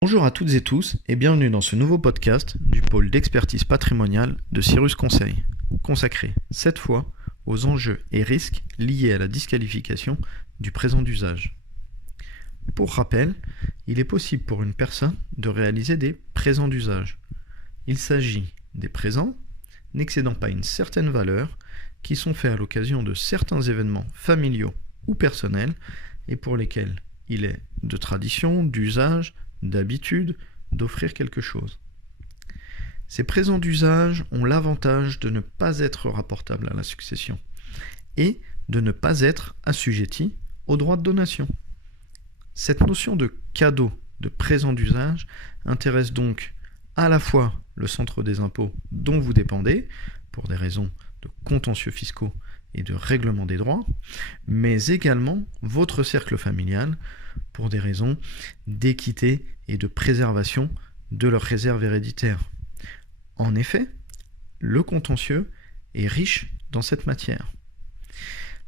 Bonjour à toutes et tous et bienvenue dans ce nouveau podcast du pôle d'expertise patrimoniale de Cyrus Conseil, consacré cette fois aux enjeux et risques liés à la disqualification du présent d'usage. Pour rappel, il est possible pour une personne de réaliser des présents d'usage. Il s'agit des présents n'excédant pas une certaine valeur qui sont faits à l'occasion de certains événements familiaux ou personnels et pour lesquels il est de tradition, d'usage, d'habitude d'offrir quelque chose. Ces présents d'usage ont l'avantage de ne pas être rapportables à la succession et de ne pas être assujettis aux droits de donation. Cette notion de cadeau, de présent d'usage, intéresse donc à la fois le centre des impôts dont vous dépendez, pour des raisons de contentieux fiscaux et de règlement des droits, mais également votre cercle familial pour des raisons d'équité et de préservation de leurs réserves héréditaires. En effet, le contentieux est riche dans cette matière.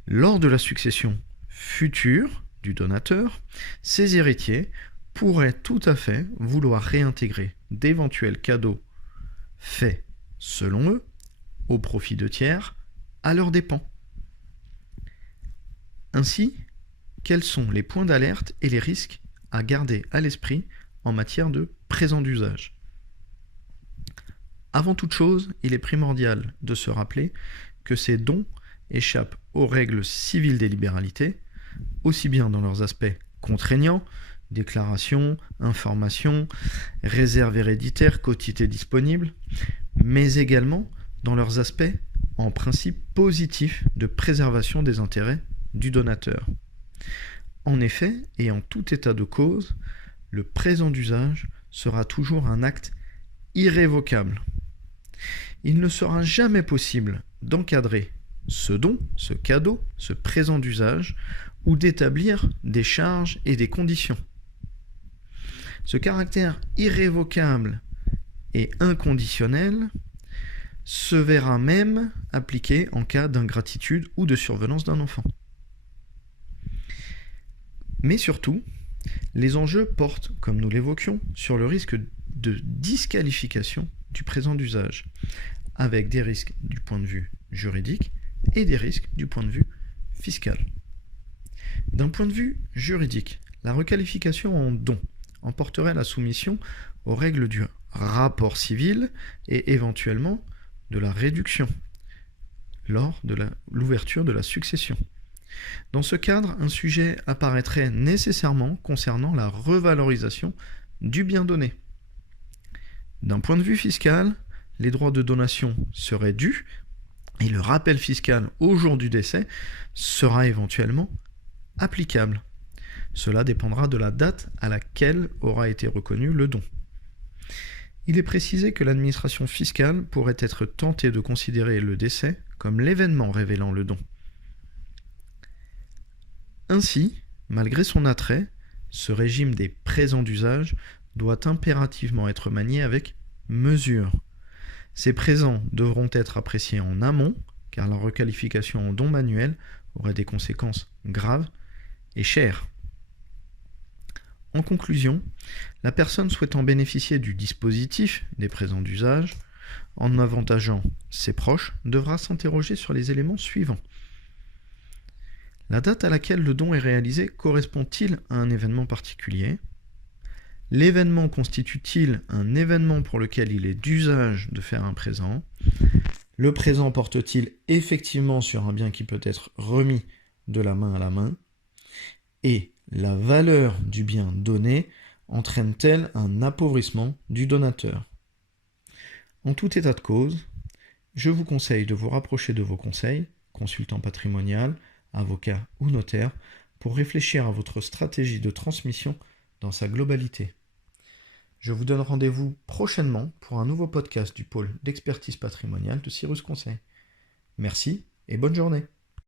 Lors de la succession future du donateur, ses héritiers pourraient tout à fait vouloir réintégrer d'éventuels cadeaux faits, selon eux, au profit de tiers, à leurs dépens. Ainsi, quels sont les points d'alerte et les risques à garder à l'esprit en matière de présent d'usage ? Avant toute chose, il est primordial de se rappeler que ces dons échappent aux règles civiles des libéralités, aussi bien dans leurs aspects contraignants, déclaration, information, réserve héréditaire, quotité disponible, mais également dans leurs aspects en principe positifs de préservation des intérêts du donateur. En effet, et en tout état de cause, le présent d'usage sera toujours un acte irrévocable. Il ne sera jamais possible d'encadrer ce don, ce cadeau, ce présent d'usage, ou d'établir des charges et des conditions. Ce caractère irrévocable et inconditionnel se verra même appliqué en cas d'ingratitude ou de survenance d'un enfant. Mais surtout, les enjeux portent, comme nous l'évoquions, sur le risque de disqualification du présent d'usage, avec des risques du point de vue juridique et des risques du point de vue fiscal. D'un point de vue juridique, la requalification en don emporterait la soumission aux règles du rapport civil et éventuellement de la réduction lors de l'ouverture de la succession. Dans ce cadre, un sujet apparaîtrait nécessairement concernant la revalorisation du bien donné. D'un point de vue fiscal, les droits de donation seraient dus et le rappel fiscal au jour du décès sera éventuellement applicable. Cela dépendra de la date à laquelle aura été reconnu le don. Il est précisé que l'administration fiscale pourrait être tentée de considérer le décès comme l'événement révélant le don. Ainsi, malgré son attrait, ce régime des présents d'usage doit impérativement être manié avec mesure. Ces présents devront être appréciés en amont, car la requalification en don manuel aurait des conséquences graves et chères. En conclusion, la personne souhaitant bénéficier du dispositif des présents d'usage, en avantageant ses proches, devra s'interroger sur les éléments suivants. La date à laquelle le don est réalisé correspond-il à un événement particulier ? L'événement constitue-t-il un événement pour lequel il est d'usage de faire un présent ? Le présent porte-t-il effectivement sur un bien qui peut être remis de la main à la main ? Et la valeur du bien donné entraîne-t-elle un appauvrissement du donateur ? En tout état de cause, je vous conseille de vous rapprocher de vos conseils, consultant patrimonial, avocat ou notaire, pour réfléchir à votre stratégie de transmission dans sa globalité. Je vous donne rendez-vous prochainement pour un nouveau podcast du pôle d'expertise patrimoniale de Cyrus Conseil. Merci et bonne journée.